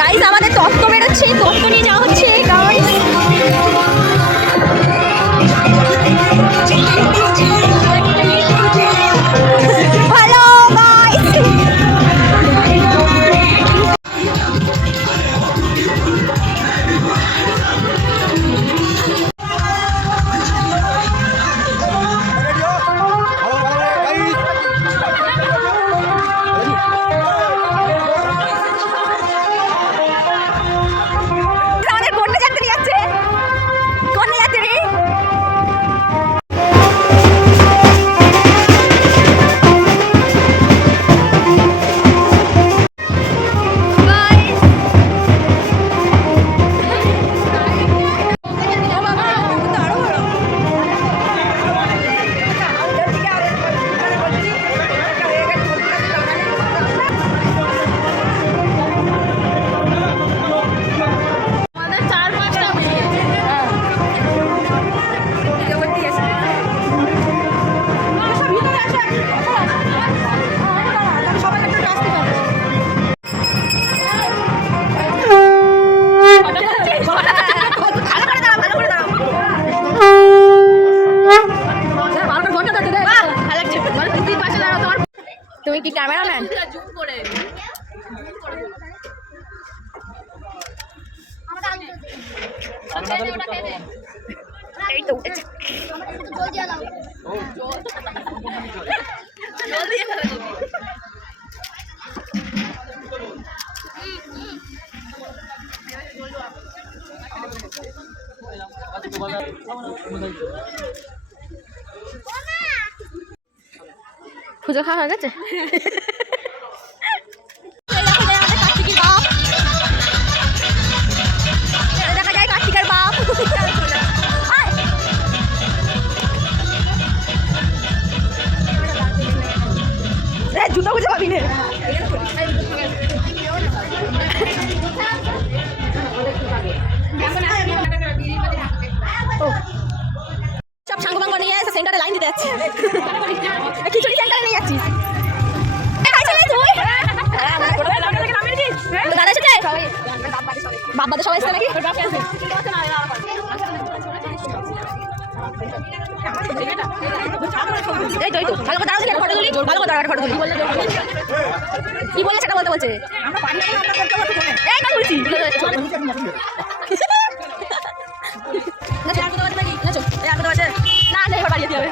Guys আমাদের তত্ত্ব বেরোচ্ছে, তত্ত্ব নিয়ে যাওয়া হচ্ছে গাইস। হ্যালো গাইস, আমাদের কোনটা যাত্রী যাচ্ছে, কোনটা যাত্রী তুমি কি ক্যামেরাম্যান? এই তো উঠেছে। পুজো খাওয়া হয়ে গেছে? দেখা যায় কার্তিকের বাপ। জুতো খুঁজে পাবি না। সব সাঙ্গবাঙ্গ নিয়ে এসে সেন্টারে লাইন দিতে যাচ্ছি, খিচুড়ি সেন্টারে নিয়ে যাচ্ছি। দাদা এসেছে, বাবাদের সবাই এসেছে নাকি? এই তো এই তো ভালো করে দাঁড়াও, ফটো তুলি, ভালো করে দাঁড়াও, ফটো তুলি। কি বলে সেটা বলতে বলছে? এই না বলছি না, এবার বাড়িয়ে দিতে হবে।